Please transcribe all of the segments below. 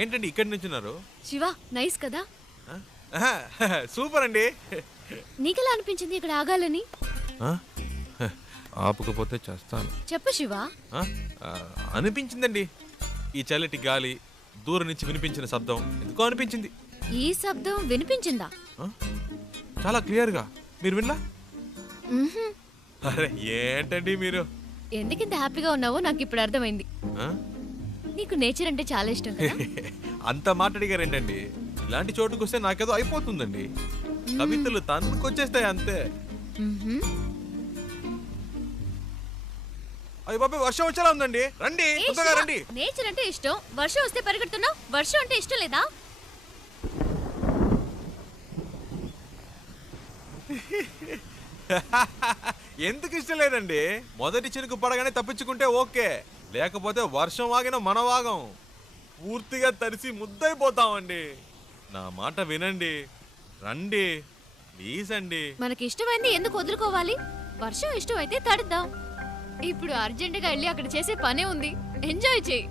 ఏంటండి ఇక్కడి నుంచున్నారు? శివ నైస్ కదా. సూపర్ అండి. నీకెలా అనిపించింది ఇక్కడ ఆగాలని? ఆపకపోతే చేస్తాను. చెప్పు శివ. అనిపించిందండి. ఈ చల్లటి గాలి, దూరం నుంచి వినిపించిన శబ్దం ఎందుకో అనిపించింది. ఈ శబ్దం వినిపించిందా? చాలా క్లియర్గా. మీరు వినలా? అరే ఏంటండి మీరు? ఎందుకింత హ్యాపీగా ఉన్నావో నాకు ఇప్పుడు అర్థమైంది. నీకు నేచర్ అంటే చాలా ఇష్టం కదా. అంత మాట్లాడిగారేంటండి? ఇలాంటి చోటుకు వస్తే నాకేదో అయిపోతుందండి. కవితలు తన్నుకొచ్చేస్తాయి అంతే. అయ్య బాబాయ్, వర్షం వచ్చేలా ఉందండి. రండి, తొందరగా రండి. నేచర్ అంటే ఇష్టం, వర్షం వస్తే పరిగెడుతున్నావు. వర్షం అంటే ఇష్టం లేదా? ఎందుకు ఇష్టం లేదండి? మొదటి చినుకు పడగానే తప్పించుకుంటే ఓకే, లేకపోతే వర్షం ఆగిన మన వాగం పూర్తిగా తడిసి ముద్దైపోతామండి. నా మాట వినండి, రండి ప్లీజ్ అండి. మనకి ఇష్టమైంది ఎందుకు వదులుకోవాలి? వర్షం ఇష్టం అయితే తడుద్దాం. ఇప్పుడు అర్జెంటుగా వెళ్ళి అక్కడ చేసే పనే ఉంది. ఎంజాయ్ చేయి.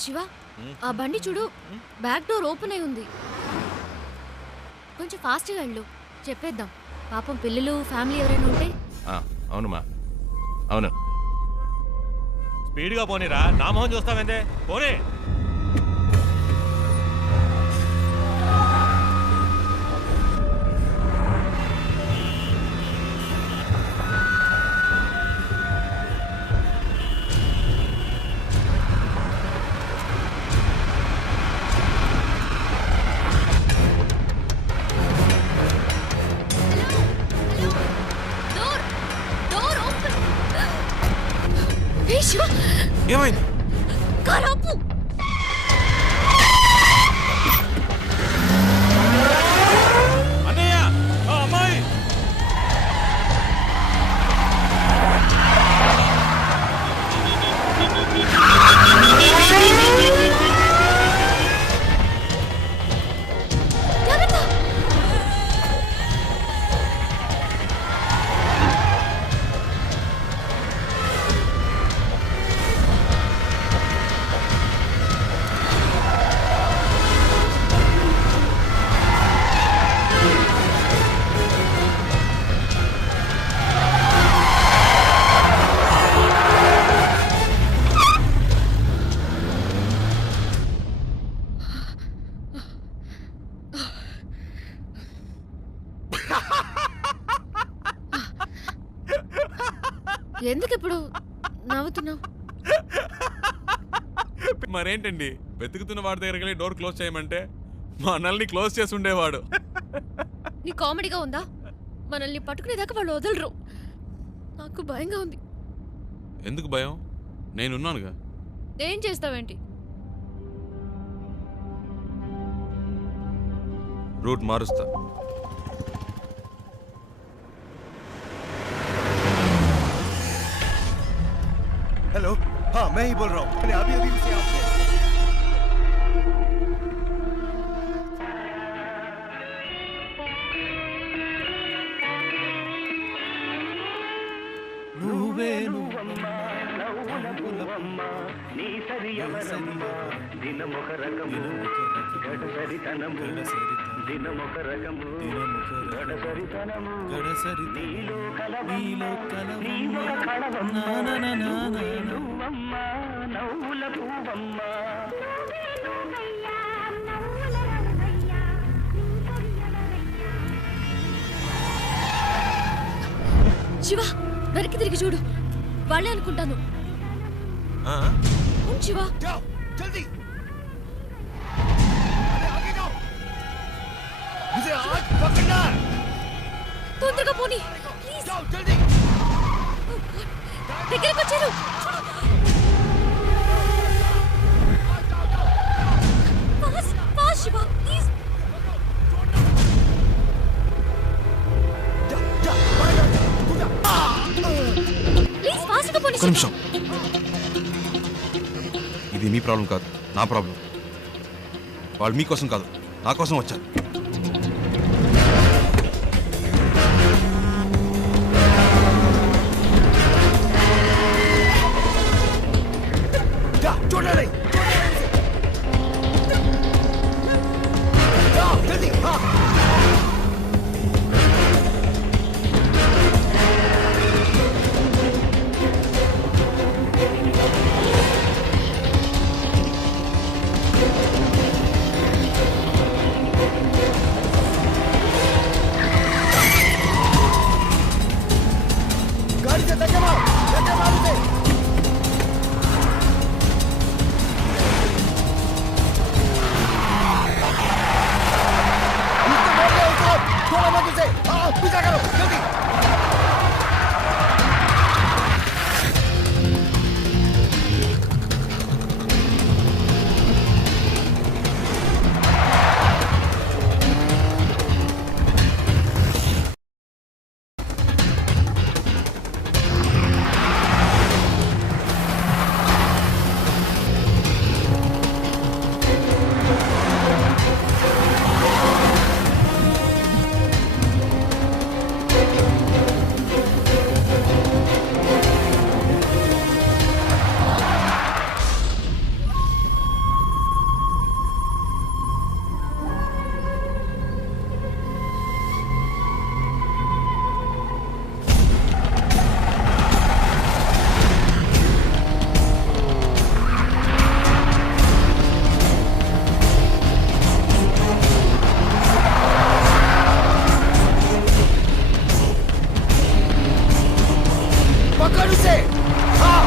శివ, ఆ బండి చూడు, బ్యాక్ డోర్ ఓపెన్ అయి ఉంది. కొంచెం ఫాస్ట్గా వెళ్ళు, చెప్పేద్దాం. పాపం పిల్లలు, ఫ్యామిలీ ఎవరైనా ఉంటే. అవునమ్మా, అవును. స్పీడ్గా పోనీరా, నా మొహం చూస్తావేందే, పోనీ. ఏమైంది? కారాపు. అన్నయ్య, అమ్మాయి. ఎందుకు ఇప్పుడు నవ్వుతున్నావు? మరేంటండి, వెతుకుతున్న వాడి దగ్గరికి వెళ్ళి డోర్ క్లోజ్ చేయమంటే మా అన్నల్ని క్లోజ్ చేసి ఉండేవాడు. నీ కామెడీగా ఉందా? మనల్ని పట్టుకునేదాకా వాళ్ళు వదలరు. నాకు భయంగా ఉంది. ఎందుకు భయం? నేనున్నానుగా. ఏం చేస్తావేంటి? रूट मारुस्ता। हेलो, हाँ मैं ही बोल रहा हूँ। मैंने अभी से आपसे శివ వెనక్కి తిరిగి చూడు, వాళ్ళే అనుకుంటాను. శివ जल्दी आगे जाओ, मुझे आज पकड़ना है। తొందరగా పోనీ ప్లీజ్. जाओ जल्दी, దగ్గరికి వచ్చారు. Fast fast Shiva please. Please ఫాస్ట్గా పోనీ. ఒక నిమిషం. ఇది మీ ప్రాబ్లం కాదు, నా ప్రాబ్లం. వాళ్ళు మీకోసం కాదు, నా కోసం వచ్చారు. చూడాలి జల్దీ गाड़ी से धक्के मार उसे थोड़ा मत उसे पीछा करो जल्दी पकड़ उसे हाँ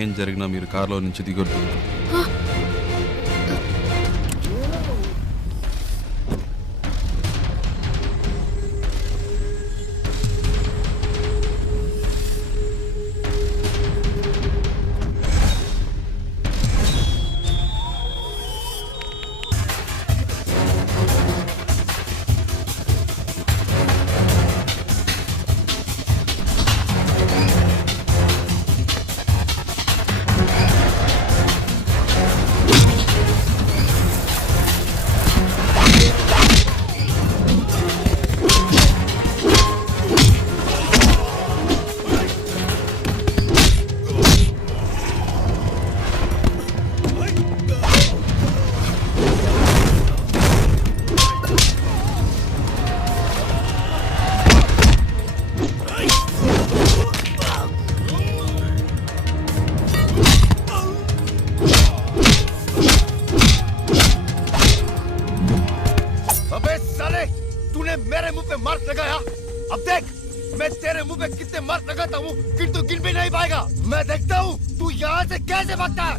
ఏం జరిగినా మీరు కారులో నుంచి దిగొద్దు. मेरे मुंह पे मार्क लगाया। अब देख मैं तेरे मुंह पे कितने मार्क लगाता हूँ फिर तू गिन भी नहीं पाएगा। मैं देखता हूँ तू यहाँ से कैसे भागता है।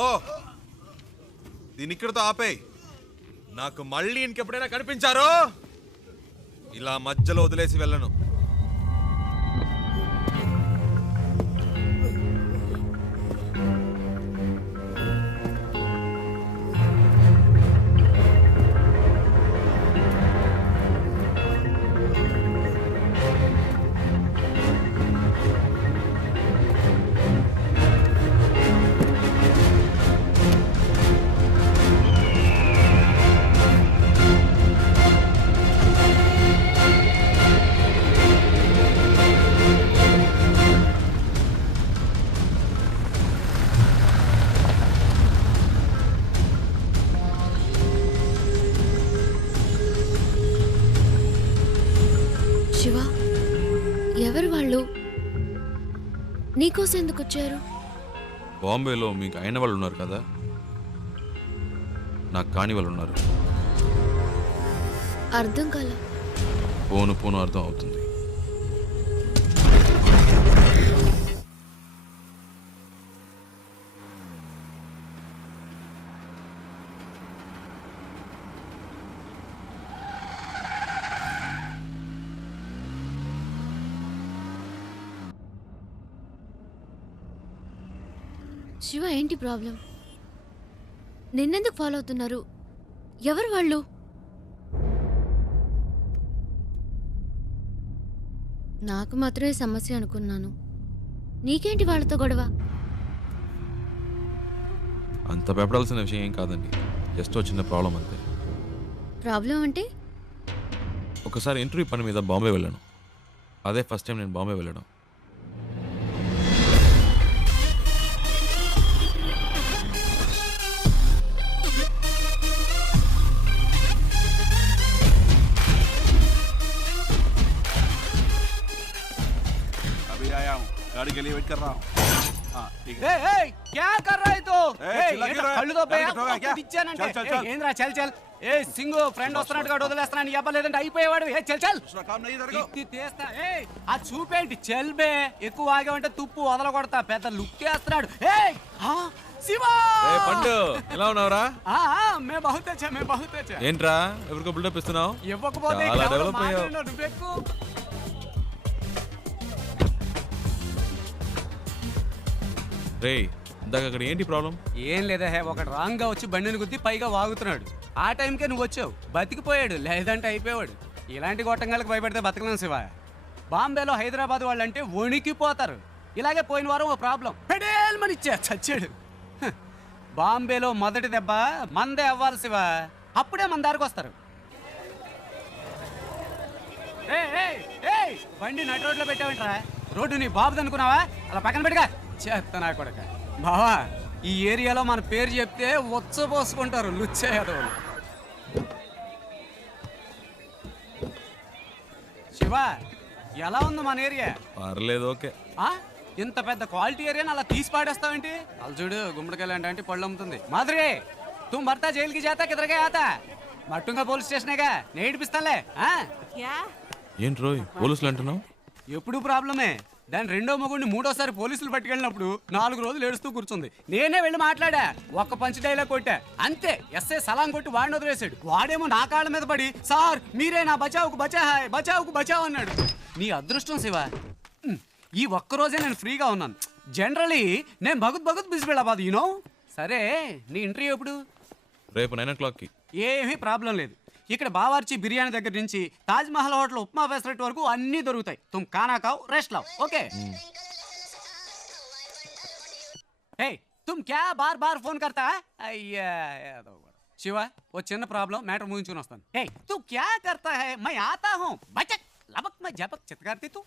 ఓ దీని ఇక్కడితో ఆపేయ్. నాకు మళ్ళీ ఇంకెప్పుడైనా కనిపించారో ఇలా మధ్యలో వదిలేసి వెళ్ళను. శివ, ఎవరు వాళ్ళు? నీకోసం ఎందుకు వచ్చారు? బాంబేలో మీకు అయిన వాళ్ళు ఉన్నారు కదా, నాకు కాని వాళ్ళు ఉన్నారు. అర్థం కాల. పోను పోను అర్థం అవుతుంది. శివ, ఏంటి ప్రాబ్లం? నిన్నెందుకు ఫాలో అవుతున్నారు? ఎవరు వాళ్ళు? నాకు మాత్రమే సమస్య అనుకున్నాను. నీకేంటి వాళ్ళతో గొడవ? అంత భయపడాల్సిన విషయం ఏం కాదండి, జస్ట్ చిన్న ప్రాబ్లం అంతే. ప్రాబ్లం అంటే? ఒకసారి ఇంటర్వ్యూ పని మీద బాంబే వెళ్ళాను. అదే ఫస్ట్ టైం నేను బాంబే వెళ్ళడం. अभी आया हूँ, गाड़ी के लिए वेट कर रहा हूँ। हाँ ठीक है। क्या कर रहा है तो चिल्ला क्यों रहा है? కళ్ళు తో गाड़ी ठोका क्या? ఇచ్చానంటే चल, चल, चल। ఏంద్రా చల్ చల్. ఏ సింగు ఫ్రెండ్ వస్తున్నట్టుగా వదిలేస్తున్నాను. చెప్పలేదంటే అయిపోయేవాడు. ఏ చల్ చల్. दूसरा काम नहीं तेरे को। ఇది తీస్తా. ఏ ఆ చూపేంటి చల్ బే. ఎక్కువ ఆగామంటే తుప్పు వదల కొడతా. పెద్ద లుక్ వేస్తున్నాడు. ఏ శివ పండు ఎలా ఉన్నావురా? మే బహుత్ అచ్చా, మే బహుత్ అచ్చా. ఏంట్రా ఎవరికో బిల్డప్ ఇస్తున్నావు? ఇవ్వకపోతే చాలా ఇక్కడ డెవలప్ అయ్యావు. మాట్లాడినావు, నువ్వెక్కు. రే ఇందాక అక్కడ ఏంటి ప్రాబ్లం? ఏం లేదా హే, ఒకడు రాంగ్ గా వచ్చి బండిని గుద్ది పైగా వాగుతున్నాడు. ఆ టైంకే నువ్వు వచ్చావు, బతికిపోయాడు. లేదంటే అయిపోయాడు. ఇలాంటి గొట్టంగాలకు భయపడితే బతకలేం శివ. బాంబేలో హైదరాబాద్ వాళ్ళు అంటే వణికిపోతారు. ఇలాగే పోయిన వారం ఓ ప్రాబ్లం పెడేల్మని ఇచ్చా చచ్చాడు. హ, బాంబేలో మొదటి దెబ్బ మందే అవ్వాలి శివ, అప్పుడే మన దారికి వస్తారు. బండి నటు రోడ్లో పెట్టావంటరా? రోడ్డు నీ బాబుది అనుకున్నావా? అలా పక్కన పెట్టుగా చేస్తా నా కొడక. బావా, ఈ ఏరియాలో మన పేరు చెప్తే ఉచ్చపోసుకుంటారు లుచ్చేయదు. శివ, ఎలా ఉంది మన ఏరియా? పర్లేదు, ఓకే. ఇంత పెద్ద క్వాలిటీ ఏరియాని అలా తీసి పాడేస్తావేంటి? అలా చూడు, గుమ్మడికాయలు అంటే పళ్ళు అమ్ముతుంది. మాధురి, తుమ్ భర్తా జైలుకి జాతా కిదరగా ఆతా? మట్టుంగా పోలీస్ స్టేషనేగా, నేడిపిస్తాలే. ఏంటి రోయ్ పోలీసులు అంటున్నావు? ఎప్పుడు ప్రాబ్లమే. దాని రెండో మొగుడిని మూడోసారి పోలీసులు పట్టుకెళ్ళినప్పుడు 4 రోజులు ఏడుస్తూ కూర్చుంది. నేనే వెళ్ళి మాట్లాడా, ఒక్క పంచ్ డైలాగ్ కొట్టా అంతే. ఎస్ఐ సలాం కొట్టి వాడిని వదిలేశాడు. వాడేమో నా కాళ్ళ మీద పడి, సార్ మీరే నా బచావుకు బచాహాయ్, బచావుకు బచావ్ అన్నాడు. నీ అదృష్టం శివ, ఈ ఒక్కరోజే నేను ఫ్రీగా ఉన్నాను. జనరలీ నేను భగత్ బిజీ వెళ్ళబాదు, యూనో. సరే, నీ ఇంటర్వ్యూ ఎప్పుడు? రేపు 9 o'clockకి. ఏమీ ప్రాబ్లం లేదు. ఇక్కడ బావార్చి బిర్యానీ దగ్గర నుంచి తాజ్ మహల్ హోటల్ ఉప్మా ఫెసరెట్ వరకు అన్నీ దొరుకుతాయి. తుమ్ ఖానా ఖావ్, రెస్ట్ లావ్, ఓకే? ఏ తుమ్ క్యా బార్ బార్ ఫోన్ కర్తా? అయ్యా శివ, ఓ చిన్న ప్రాబ్లం, మ్యాటర్ ముగించుకుని వస్తాను. ఏ తు క్యా కర్తా హై? మై ఆతా హూ. బచక్ లబక్ మే జబక్ చిత్కార్తి తు.